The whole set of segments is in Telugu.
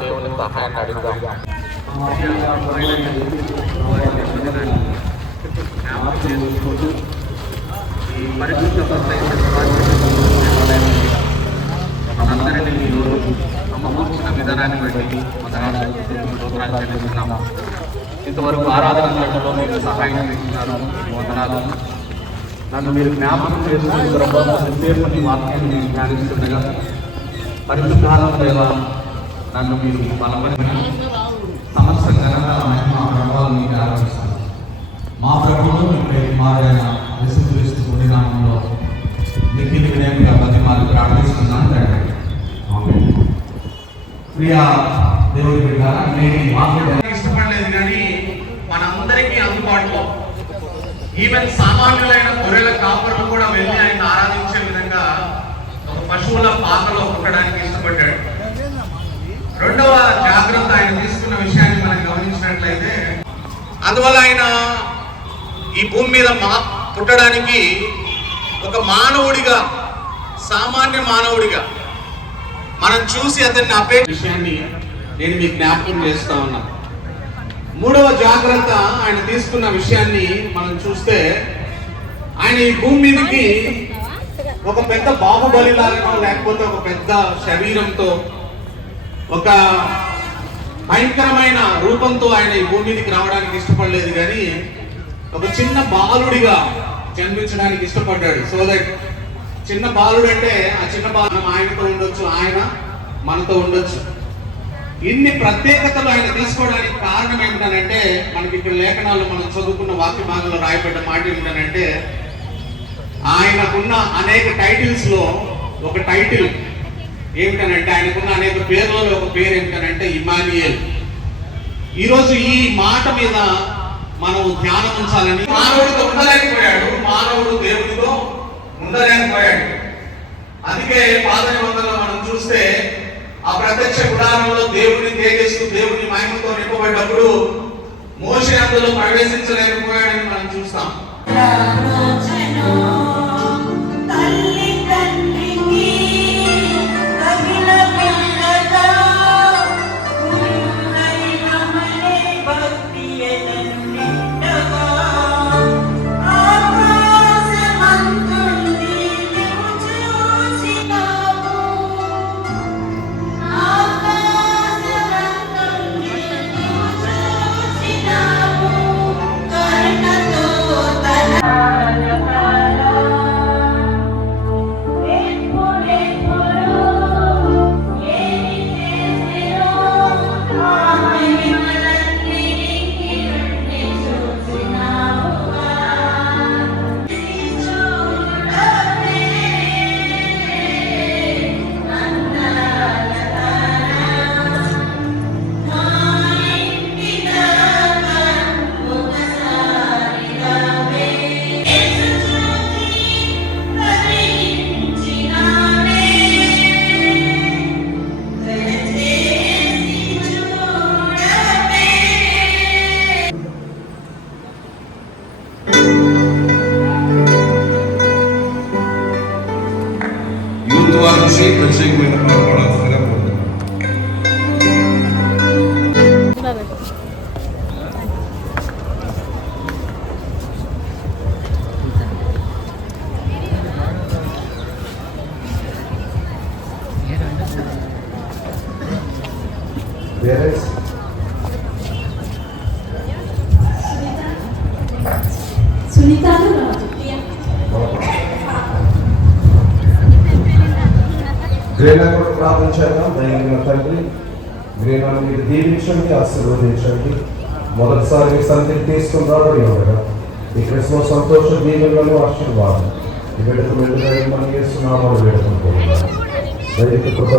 దేవుని సహాయాన్ని అడుగుదాం. సమకూర్చిన విధానాన్ని బట్టి స్తోత్రాలు చెల్లిస్తున్నాము. ఇంతవరకు ఆరాధనలో మీరు సహాయం చేస్తున్నారు, వందనాలు. నన్ను మీరు జ్ఞాపకం చేసుకుని వాక్యాన్ని ధ్యానిస్తుండగా పరిశుద్ధాత్మ దేవ నన్ను మీరు బలపరిచిన సమస్త ఘనత మహిమ ప్రభావం మీకు ఆరాధిస్తాను. మా ప్రభువును మీ కుమారైన యేసుక్రీస్తు పుణ్య నామములో మిక్కిలి వినయంగా బతిమాలి ప్రార్థిస్తున్నాను తండ్రి. ఆమేన్. ప్రియ దేవుని బిడ్డ, నేను ఈ వాక్యం ఇష్టపడలేదు కానీ మనందరికీ అందుబాటులో ఈవెన్ సామాన్యులైన గొర్రెల కాపరులు కూడా వెళ్ళి ఆయన ఆరాధించే విధంగా ఒక పశువుల పాకలో పుట్టడానికి ఇష్టపడ్డాడు. రెండవ జాగ్రత్త ఆయన తీసుకున్న విషయాన్ని మనం గమనించినట్లయితే, అందువల్ల ఆయన ఈ భూమి మీద పుట్టడానికి ఒక మానవుడిగా, సామాన్య మానవుడిగా మనం చూసి అతన్ని అపేక్ష విషయాన్ని నేను మీకు జ్ఞాపకం చేస్తా ఉన్నా. మూడవ జాగ్రత్త ఆయన తీసుకున్న విషయాన్ని మనం చూస్తే, ఆయన ఈ భూమి మీదకి ఒక పెద్ద బాహుబలిలాగా లేకపోతే ఒక పెద్ద శరీరంతో ఒక భయంకరమైన రూపంతో ఆయన ఈ భూమి మీదకి రావడానికి ఇష్టపడలేదు కానీ ఒక చిన్న బాలుడిగా జన్మించడానికి ఇష్టపడ్డాడు. సో దట్ చిన్న బాలుడు అంటే ఆ చిన్న బాలు ఆయనతో ఉండొచ్చు, ఆయన మనతో ఉండొచ్చు. ఇన్ని ప్రత్యేకతలు ఆయన తీసుకోవడానికి కారణం ఏమిటనంటే, మనకి ఇక్కడ లేఖనాల్లో మనం చదువుకున్న వాక్య భాగంలో రాయబడ్డ మాట ఏమిటనంటే, ఆయనకున్న అనేక టైటిల్స్ లో ఒక టైటిల్ ఏమిటనంటే, ఆయనకున్న అనేక పేర్లలో ఒక పేరు ఏమిటనంటే ఇమ్మాన్యుయేల్. ఈరోజు ఈ మాట మీద మనం ధ్యానం ఉంచాలని. మానవుడితో ఉండలేకపోయాడు, మానవుడు దేవుడితో ఉండలేకపోయాడు. అందుకే పాత నిబంధనలో మనం చూస్తే ఆ ప్రత్యక్ష గుడారంలో దేవుని తేజస్సు, దేవుని మహిమతో నింపబడ్డప్పుడు మోషే అందులో ప్రవేశించలేకపోయాడని మనం చూస్తాం. ప్రత్యేకమైన గ్రేనాను కూడా ప్రార్థించాను. దైవ తండ్రి, గ్రేనాను మీరు దీవించండి, ఆశీర్వదించండి. మొదటిసారి మీ సన్నిధిని తీసుకుని రాబడి ఉండగా ఈ క్రిస్మస్ సంతోష దీవెనలను ఆశీర్వాదం ఈ బిడ్డకు మెల్లుగా మనం చేస్తున్నామని వేడుకుంటున్నాను. దైవిక కృప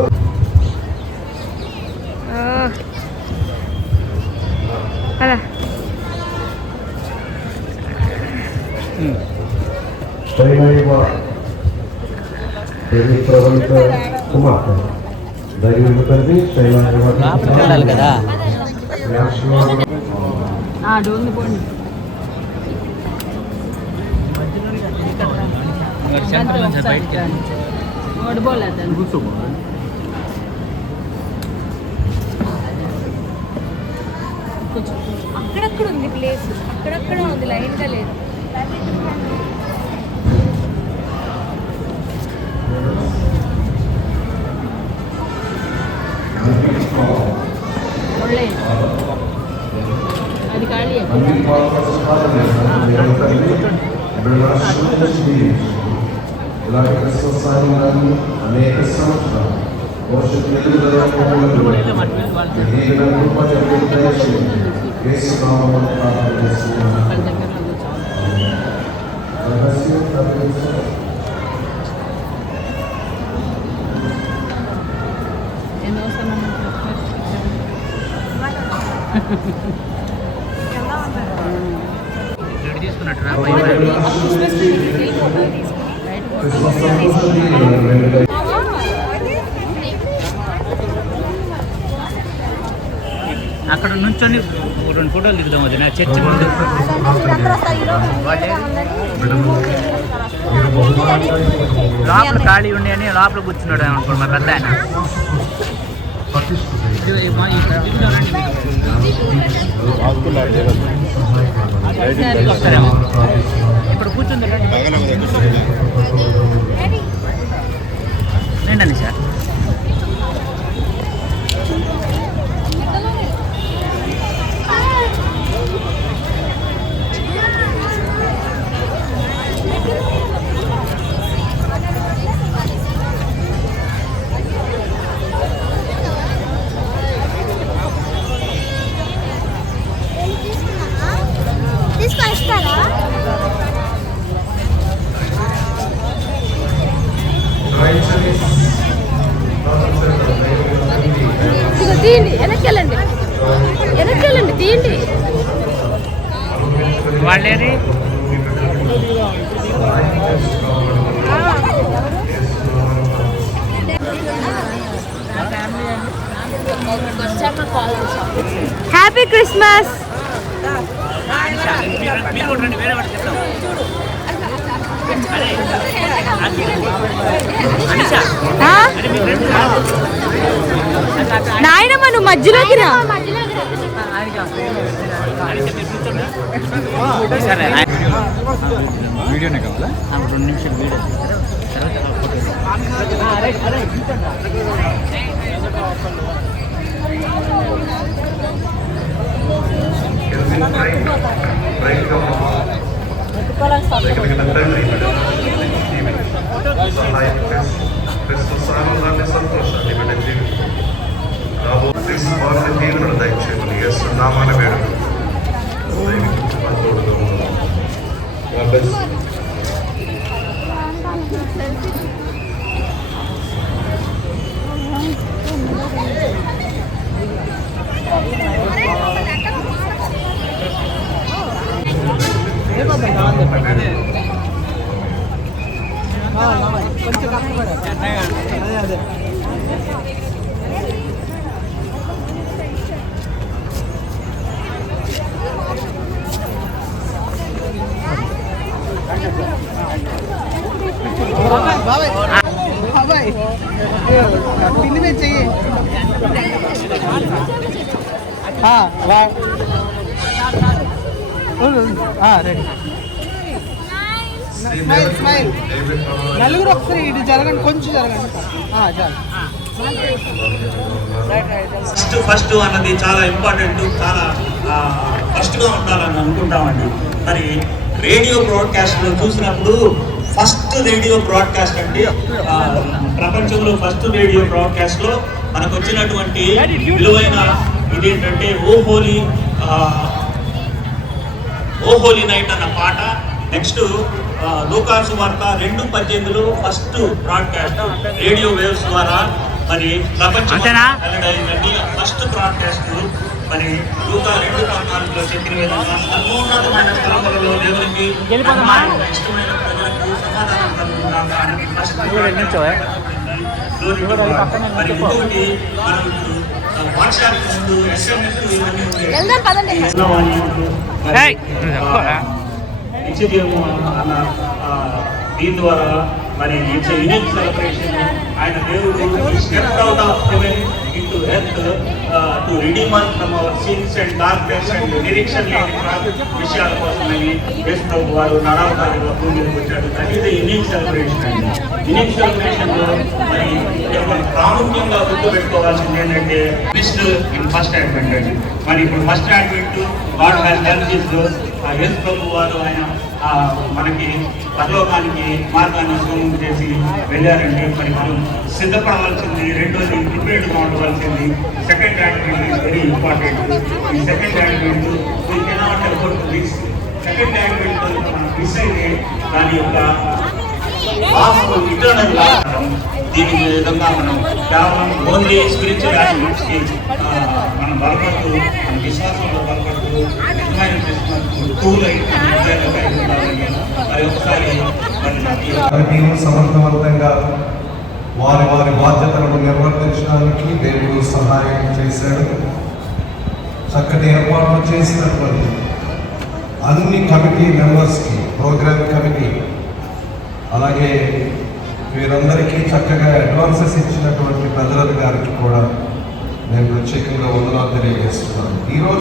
ప్రవళిత కుమార్తె దైవిక తండ్రి వెళ్ళాలి కదా. బయటికి అక్కడక్కడ ఉంది ప్లేస్, అక్కడక్కడ ఉంది, లైన్గా లేదు. అది ఖాళీ ఇలాంటి క్రిస్మస్ అనేక సంవత్సరాలు అక్కడ నుంచొని 2 ఫోటోలు దిగుదాం. అది నా చర్చ ముందు లోపల ఖాళీ ఉండి అని లోపల కూర్చున్నాడు అనుకో మా పెద్ద ఆయన. ఇప్పుడు కూర్చుంది ఏంటండి సార్? తీయండి, వెనక్కెళ్ళండి, వెనక్కెళ్ళండి, తీయండి. వాళ్ళేది హ్యాపీ క్రిస్మస్. మీరు కూడా రండి, వేరే వాడు చెప్తాం. నాయనమ్మ నువ్వు మధ్యలోకి రా. వీడియోనే కావాలా? 2 నిమిషాలు వీడియో. నలుగురు ఒకసారి ఇటు జరగండి, కొంచెం జరగండి. ఫస్ట్ అన్నది చాలా ఇంపార్టెంట్, చాలా ఫస్ట్గా ఉండాలని అనుకుంటామండి. మరి రేడియో బ్రాడ్కాస్ట్లో చూసినప్పుడు ఫస్ట్ రేడియో బ్రాడ్కాస్ట్ అంటే ప్రపంచంలో ఫస్ట్ రేడియో బ్రాడ్కాస్ట్లో మనకు వచ్చినటువంటి విలువైన ఇదేంటంటే ఓ హోలీ నైట్ అన్న పాట. నెక్స్ట్ లూకాసు వార్త 2:18 ఫస్ట్ బ్రాడ్కాస్ట్ రేడియో వేవ్స్ ద్వారా మరి ప్రపంచం ఫస్ట్ బ్రాడ్కాస్ట్. మరి లూకా 2:14 చెప్పిన విధంగా సర్వోన్నతమైన స్థలములలో దేవునికి ఇష్టమైన ప్రజలకు సమాధానం కలుగుతుందా అని ఫస్ట్ మరి ఇంకొకటి మనం వాట్సాప్ ముందు SMS ఇవన్నీ దీని ద్వారా మరి ఇట్స్ యూనిక్ సెలబ్రేషన్. ఆయన దేవుడు step out of haven into earth to redeem us from our sins and darkness and నిరీక్షణ లేని విషయాల కోసమని యేసు ప్రభు వారు నరావతారంగా భూమికి వచ్చాడు. దట్ ఈస్ యూనిక్ సెలబ్రేషన్ అండి. యూనిక్ సెలబ్రేషన్ లో మరి ప్రాముఖ్యంగా గుర్తుపెట్టుకోవాల్సింది ఏంటంటే ఫస్ట్ అడ్వెంట్ అండి. మరి ఇప్పుడు first advent God has done this. Yesu ప్రభు వారు ఆయన మనకి పరలోకానికి మార్గాన్ని సుగమం చేసి వెళ్ళారంటే మరి మనం సిద్ధపడవలసింది. రెండోది ప్రిపేర్డ్గా ఉండవలసింది. Second advent is very important. ఈ second advent we cannot afford to miss. Second advent మనం మిస్ అయితే దాని యొక్క ఇటర్నల్ దీని విధంగా మనం కేవలం ఓన్లీ స్పిరిచువల్ యాక్టివిటీస్కి మనం బలపడుతూ మన విశ్వాసంలో బలపడుతూ నిజమైన టూల్ మరి ఒకసారి టీము సమర్థవంతంగా వారి వారి బాధ్యతలను నిర్వర్తించడానికి దేవుడు సహాయం చేశాడు. చక్కటి ఏర్పాట్లు చేసినటువంటి అన్ని కమిటీ మెంబర్స్కి, ప్రోగ్రామ్ కమిటీ, అలాగే వీరందరికీ చక్కగా అడ్వాన్సెస్ ఇచ్చినటువంటి ప్రజల గారికి కూడా నేను ప్రత్యేకంగా వందనాలు తెలియజేస్తున్నాను. ఈరోజు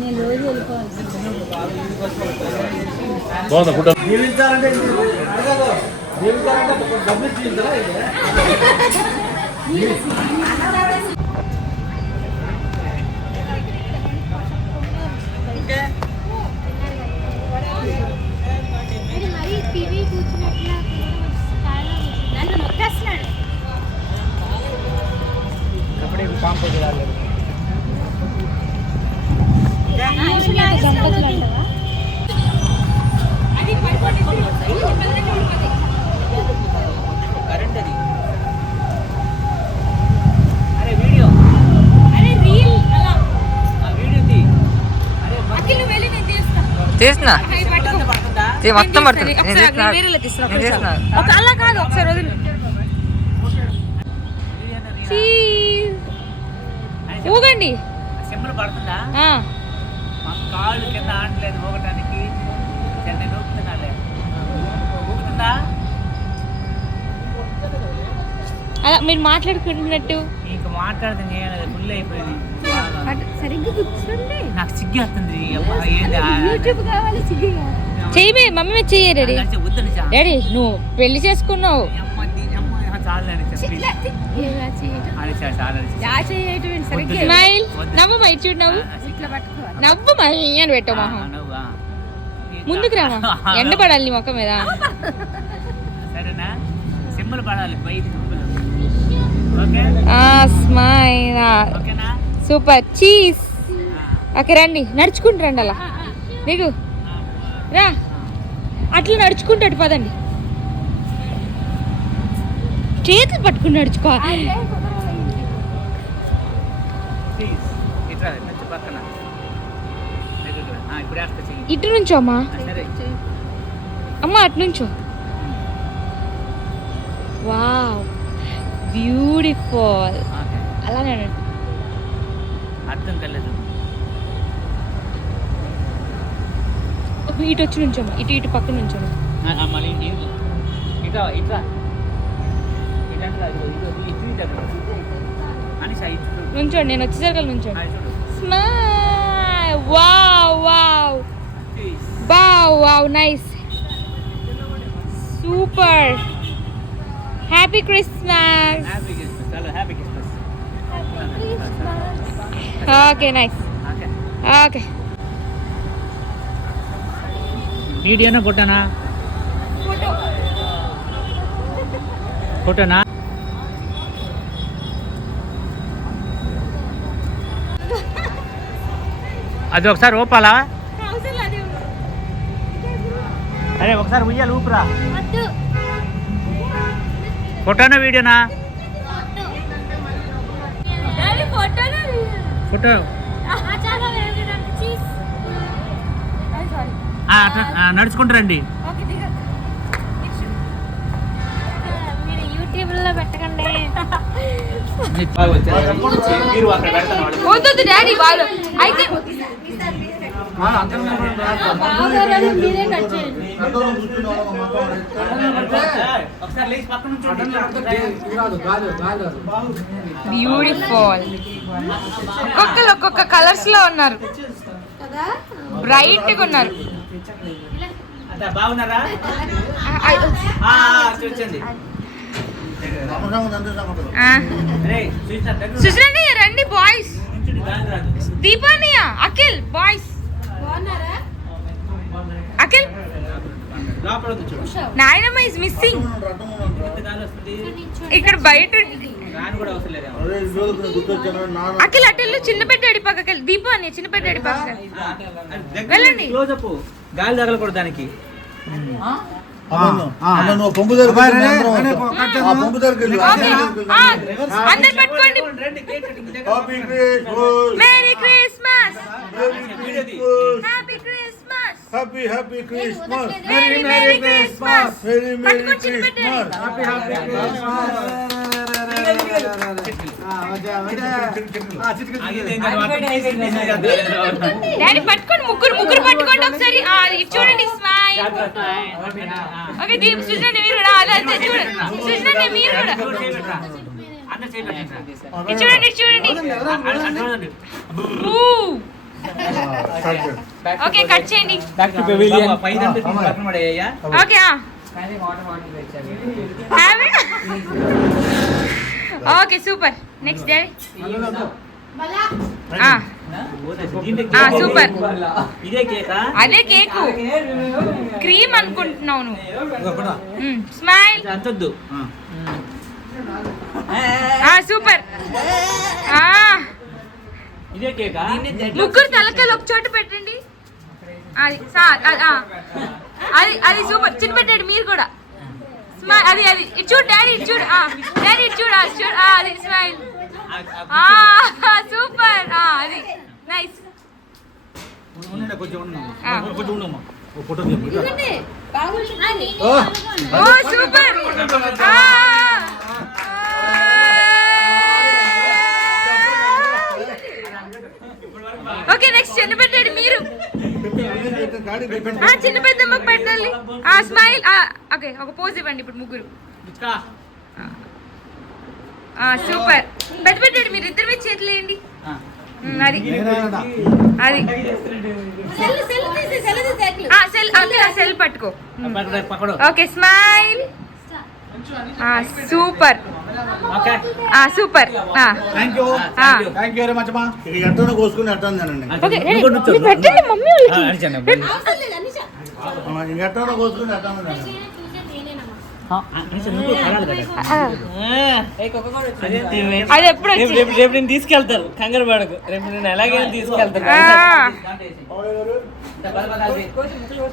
నేను రోజు వెళ్ళిపోవాలి. జీవించాలంటే అడగదు. జీవించాలంటే డబ్బులు జీవించాలా మరి టీవీ కూర్చున్నట్లా నన్ను నొక్కేస్తున్నాడు. దంపతులు అంటావా? అది కరెంట్ అది. అరే వీడియో, అరే రీల్ అలా వీడియో తీ. అఖిల్ నువ్వు వెళ్ళి నేను తీస్తా. చేసిన అవి పట్టుకో. మొత్తం పడుతుంది. నేను ఒకసారి నేను వేరేలో తీస్తా. నేను చేసిన. ఒక అలా కాదు, ఒకసారి వదిలి. ఊగండి. సింబల్ పడుతుందా? ఆ, మా కాళ్ళు కింద ఆడలేదు ఊగటానికి. చెన్నై నూపుతున్నాలే. ఊగుతుందా? అలా మీరు మాట్లాడుకుంటున్నట్టు నీకు మాట్లాడితే నేను ఫుల్ అయిపోయింది. సరిగ్గా కూర్చోండి. నాకు సిగ్గేస్తుంది. అబ్బా, ఏంది యూట్యూబ్ కావాలి, సిగ్గు చెయ్యి మీద మమ్మీ మీద చెయ్యి డాడీ. వద్దని డాడీ నువ్వు పెళ్లి చేసుకున్నావు. చాలు అని చెప్పి స్మైల్ నవ్వు మై చూడు, నవ్వు నవ్వు మై అని పెట్టావు మొహం. ముందుకు రామా, ఎండ పడాలి నీ మొక్క మీద. సరేనా? సింబల్ పడాలి బయట. ఓకే స్మైల్ ఓకేనా? Super cheese. ఓకే రండి, నడుచుకుంటూ రండి. అలా నీకు రా, అట్లా నడుచుకుంటాడు. పదండి, చేతులు పట్టుకుని నడుచుకోవాలి. ప్లీజ్ ఇట్లా మంచి పక్కన ఇప్పుడు వేస్తా చెయ్యి. ఇటు నుంచో అమ్మా, సరే అమ్మా అటు నుంచో. Wow beautiful. ఓకే. అలానే అర్థం కలేదు. ఇటు వచ్చి నుంచోమ్మా, ఇటు ఇటు పక్క నుంచో. మళ్ళీ ఇట్లా ఇట్లా నుంచోండి, నేను వచ్చేసరికి నుంచోండి. Smile. Wow wow wow wow nice super. Happy Christmas. Okay nice. Okay వీడియోనా ఫోటోనా? ఫోటోనా? అది ఒకసారి ఊపాలా? అరే ఒకసారి ఉయ్యాలి, ఊపురా. ఫోటోనా వీడియోనా? ఫోటో. నడుచుకుంటారండి. మీరు యూట్యూబ్లో పెట్టకండి. వద్దు డాడీ, వాళ్ళు అయితే మీరే కట్ చేయండి. బ్యూటిఫుల్. ఒక్కొక్కరు ఒక్కొక్క కలర్స్ లో ఉన్నారు, బ్రైట్ గా ఉన్నారు. బాగున్నారా? చూచండి. సుజనండి రండి బాయ్స్. దీపానియా అఖిల్ బాయ్స్. అఖిల్ నాయనమ్మ ఇస్ మిస్సింగ్. ఇక్కడ బయట అఖిల్ అటెళ్ళు చిన్న పెట్టాడు పక్కకి. దీపాని చిన్న పెట్టాడు పక్క వెళ్ళండి. గాలి తగలకూడదు దానికి. అందరు పట్టుకోండి. Merry Christmas. Happy Christmas. Happy Christmas. Merry merry Christmas. పట్టుకొని చిన్న పెట్టాడు. డాడీ పట్టుకోండి, ముగ్గురు పట్టుకోండి ఒకసారి. ఇటు చూడండి స్మైల్. ఓకే దీప్ సుజన మీరు కూడా అలా చూడండి. సుజన మీరు కూడా అందరు చేయి పెట్టండి. ఇది చూడండి ఇది చూడండి చూడండి. ఓకే కట్ చేయండి పైన పక్కన పడేయ్యా. Okay okay super next day super ఇదే కేకా? అదే కేకు క్రీమ్ అనుకుంటున్నావు నువ్వు స్మైల్ అంతొద్దు. సూపర్ ఇదే కేకా? ముగ్గురు తలకాయలు ఒక చోట పెట్టండి అది అది అది సూపర్ చిన్న పెట్టండి మీరు కూడా స్మైల్ అది అది ఇటు చూడు డాడీ ఇటు చూడు డాడీ ఇటు చూడు చూడు అది స్మైల్ సూపర్ అది నైస్ కొంచెం ఉండమ్మా. ఫోటో ఓ సూపర్ ఓకే నెక్స్ట్ చిన్న పెట్టండి మీరు చిన్న పెద్దమ్మకి పెట్టాలి స్మైల్ ఓకే ఒక పోజ్ ఇవ్వండి ఇప్పుడు ముగ్గురు సూపర్ పెద్ద పెట్టండి మీరు ఇద్దరు మీద చేతులు వేయండి అది అది సెల్ పట్టుకో okay smile super super thank you very much అమ్మా. ఇక ఎట్టన కోసుకుని ఎట్టండి పెట్టండి మమ్మీ వాళ్ళకి ఇక ఎట్టన కోసుకుని ఎట్టండి అది ఎప్పుడు రేపు నేను తీసుకెళ్తాను. కంగారు పడకు. రేపు నేను ఎలాగైనా తీసుకెళ్తాను.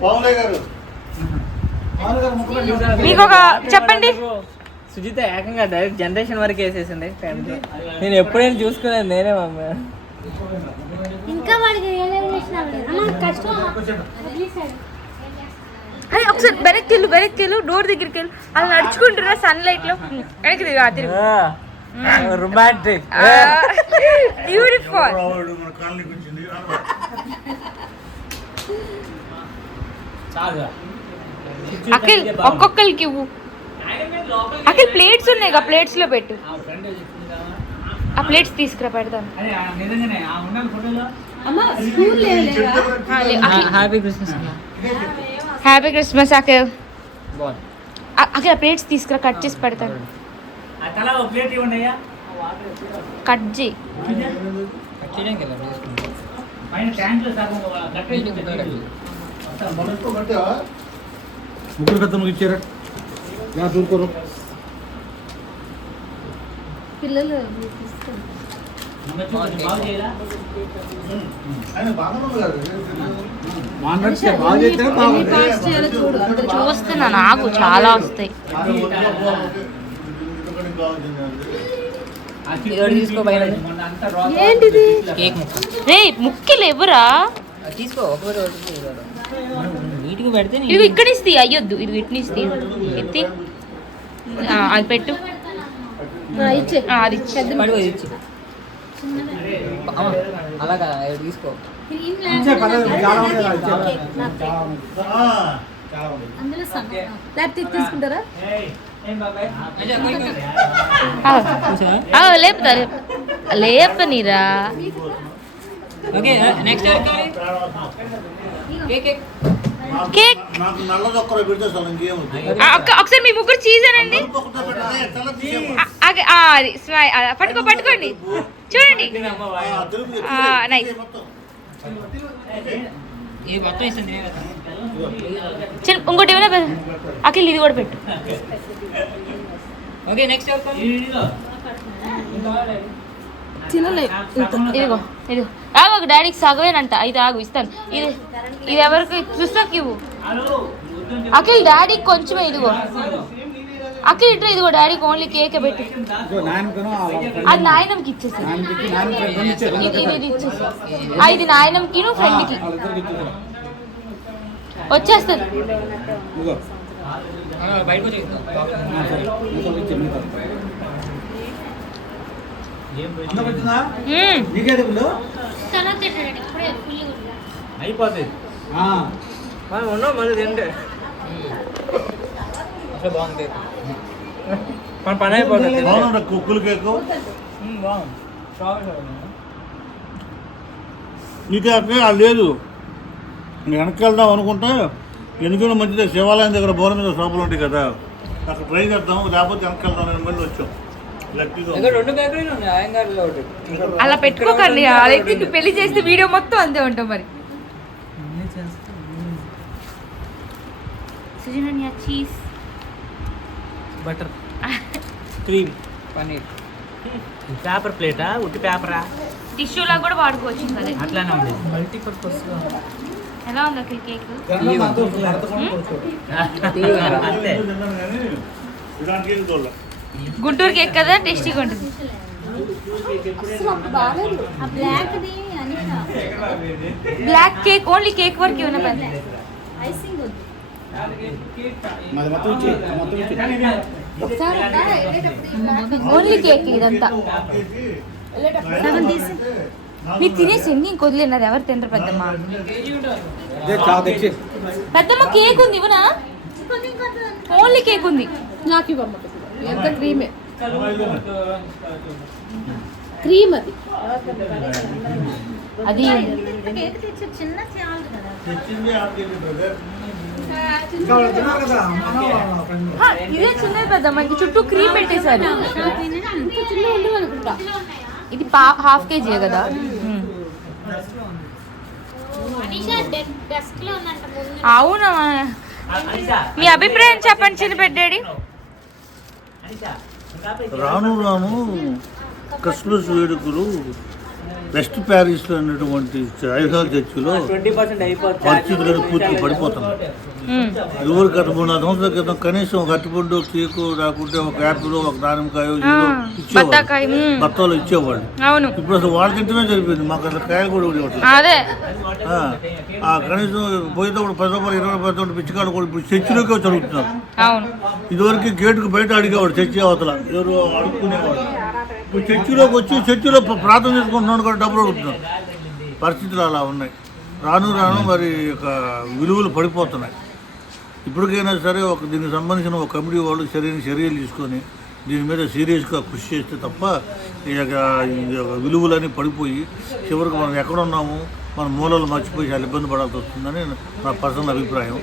పవన్ గారు మీకు ఒక చెప్పండి. సుజిత ఏకంగా డైరెక్ట్ జనరేషన్ వరకు వేసేసింది. నేను ఎప్పుడైనా చూసుకునేది నేనే మమ్మీ. ఇంకా వాడికి కష్టం అరే ఒకసారి వెనక్కి వెళ్ళు డోర్ దగ్గరికి వెళ్ళు అలా నడుచుకుంటున్నా సన్ లైట్ లో వెనక్కి తిరుగు రొమాంటిక్ బ్యూటిఫుల్ అఖిల్ ఒక్కొక్కరికి ఇవ్వు అఖిల్ ప్లేట్స్ ఉన్నాయి ప్లేట్స్ లో పెట్టు ఆ ప్లేట్స్ తీసుకురా పెడతాను happy Christmas. Happy Christmas Akhil Akhil ఆ ప్లేట్స్ తీసుకురా కట్ చేసి పెడతాను కట్ చేయి ముగ్గురు పెద్దమ్మకి ఇచ్చారా చూసుకోరు పిల్లలు చూస్తున్నాను ఆగు చాలా వస్తాయి ఏంటిది రే ముక్కిలు ఎవరా తీసుకో నీటికి పెడితే ఇది ఇక్కడ ఇస్తే అయ్యొద్దు ఇది వీటిని ఇస్తే ఎత్తి అది పెట్టు అది ఇచ్చి అలాగా తీసుకో. తీసుకుంటారా లేపుతా లేపుతా నీరా ఓకే నెక్స్ట్ కేక్ నాకు నల్లదొక్కర పెడితే అసలు ఇంకేమవుతుంది ఒకసారి మీ ముగ్గురు చీజ్ అనండి అది పట్టుకోండి చూడండి నైస్ మొత్తం ఇస్తుంది. ఇంకోటి ఏమైనా అఖిల్ ఇది కూడా పెట్టు ఓకే నెక్స్ట్ ఇదిగో ఇదిగో ఆగు ఒక డాడీకి సగవేనంట ఇది ఆగు ఇస్తాను ఇది ఇది ఎవరికి చూస్తాకి ఇవ్వు అఖిల్ డాడీకి కొంచెమే ఇదిగో అఖిల్ ఇట్లా ఇదిగో డాడీకి ఓన్లీ కేక్ పెట్టి అది నాయనమ్మకి ఇచ్చేసి ఇది ఇచ్చేసి ఇది నాయనమ్మకి ఫ్రెండ్కి వచ్చేస్తుంది అయిపోతుంది ఉన్నాం మళ్ళీ తింటే బాగుంది. మన పని అయిపోతుంది. బాగుంది కుక్కులు కేక్ నీకు అక్కడ లేదు. వెనక్కి వెళ్దాం అనుకుంటే ఎందుకంటే మంచిదే, శివాలయం దగ్గర బోర మీద షాపులు ఉంటాయి కదా, అక్కడ ట్రై చేద్దాం, లేకపోతే వెనక్కి వెళ్దాం అని మళ్ళీ వచ్చాం. లక్కీగా ఇంకా 2 బేకరీలు ఉన్నాయి, అయ్యంగార్లో ఒకటి. అలా పెట్టుకోకండి, అదైతే ఇంక పెళ్లి చేస్తే వీడియో మొత్తం అంతే ఉంటాం మరి. సుజనన్య cheese butter, cream, paneer. Paper ప్లేటా, ఉట్టి పేపరా? టిష్యూలా కూడా వాడుకోవచ్చు కదా. అట్లానే ఉంది. మల్టీపర్పస్. ఎలా ఉంది అక్కడ కేక్? ఇలాంటి చూడాలి. గుంటూరు కేక్ కదా, టేస్టీగా ఉంటుంది. ఆ బ్లాక్ది Anisha black cake only cake వరకు ఏమైనా పని. ఐసింగ్ వద్దు. మాది మొత్తం ఇచ్చి ఒకసారి అక్క వెళ్ళేటప్పుడు ఈ black ఓన్లీ కేక్ ఇదంతా. సగం తీసి మీరు తినేసింది ఇంకొదిలేనారు, ఎవరు తినరు పెద్దమ్మ. పెద్దమ్మ కేక్ ఉంది ఇవ్వనా? ఓన్లీ కేక్ ఉంది. నాకు ఇవ్వమ్మ. ఎంత క్రీమే, క్రీమ్ అది. అది కేక్ తెచ్చి చిన్న చాలు కదా. తెచ్చింది ఆపేది బ్రదర్. హా, ఇదే చిన్నది పెద్దమ్మ, ఇంక చుట్టూ క్రీమ్ పెట్టేశారు. ఇంత చిన్న ఉండవనుకుంటా. ఇది హాఫ్ కేజీ కదా. అనిషా డెస్క్ లో ఉన్నంత ముందు అవునా? మీ అభిప్రాయం చెప్పండి చిన్న పెద్దాడి. రాను రాను క్రిస్మస్ వేడుకలు వెస్ట్ ప్యారిస్లో ఉన్నటువంటి ఐహాల్ చర్చిలో 20% అయిపోతుంది. పరిస్థితులను పూర్తిగా పడిపోతున్నాయి. ఎవరు గత 3-4 సంవత్సరాల క్రితం కనీసం ఒక అరటిపండు, కేకు, రాకుంటే ఒక యాపిల్, ఒక దానిమ్మకాయ బత్తాకాయ, ఇచ్చేవాళ్ళు, బత్తాలు ఇచ్చేవాళ్ళు. అవును, ఇప్పుడు అసలు వాళ్ళ తింటమే సరిపోయింది, మాకు అసలు కాయలు కూడా ఇవ్వట్లేదు. అదే కనీసం పోయేటప్పుడు 10 రూపాయలు 20 రూపాయలు పిచ్చికాడు కూడా ఇప్పుడు చర్చిలోకి చదువుతున్నారు. అవును. ఇదివరకు గేటుకు బయట అడిగేవాడు, చర్చి అవతల ఎవరు అడుక్కునేవాడు. ఇప్పుడు చర్చిలోకి వచ్చి చర్చిలో ప్రార్థన చేసుకుంటున్నాడు కూడా డబ్బులు అడుగుతున్నారు. పరిస్థితులు అలా ఉన్నాయి. రాను రాను మరి ఒక విలువలు పడిపోతున్నాయి. ఇప్పటికైనా సరే దీనికి సంబంధించిన ఒక కమిటీ వాళ్ళు సరైన చర్యలు తీసుకొని దీని మీద సీరియస్గా కృషి చేస్తే తప్ప ఈ విలువలన్నీ పడిపోయి చివరికి మనం ఎక్కడున్నాము మన మూలలు మర్చిపోయి చాలా ఇబ్బంది పడాల్సి వస్తుందని నా పర్సనల్ అభిప్రాయం.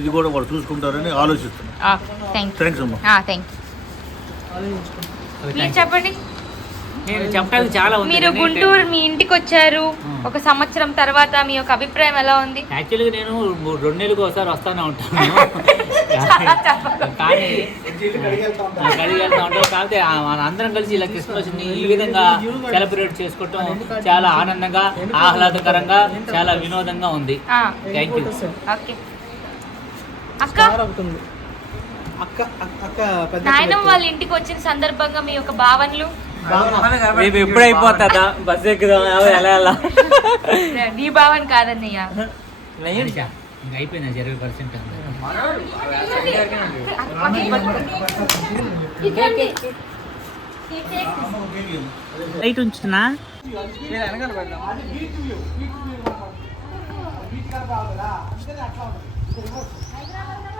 ఇది కూడా వాళ్ళు చూసుకుంటారని ఆలోచిస్తున్నాను. థ్యాంక్స్ అమ్మా. మీరు చెప్పండి. నేను చెప్పడానికి చాలా ఉంది. మీరు గుంటూరు మీ ఇంటికి వచ్చారు, ఒక సంవత్సరం తర్వాత మీ యొక్క అభిప్రాయం ఎలా ఉంది? యాక్చువల్గా నేను 2 నెలలకు ఒకసారి వస్తానే ఉంటాను, కానీ కడిగి వెళ్తా ఉంటాను. కాకపోతే మన అందరం కలిసి ఇలా క్రిస్మస్ని ఈ విధంగా సెలబ్రేట్ చేసుకోవటం చాలా ఆనందంగా, ఆహ్లాదకరంగా, చాలా వినోదంగా ఉంది. Thank you. ఓకే అక్క, నాయనమ్మ వాళ్ళ ఇంటికి వచ్చిన సందర్భంగా మీ యొక్క భావనలు? రేపు ఎప్పుడు అయిపోతుందా బస్సు ఎక్కుదాం, ఎలా ఎలా? నీ భావన కాదన్నయ్య. ఇంకా అయిపోయిందా 20%? లైట్ ఉంచుతున్నా.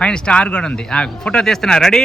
పైన స్టార్ కూడా ఉంది. ఫోటో తీస్తున్నా. రెడీ?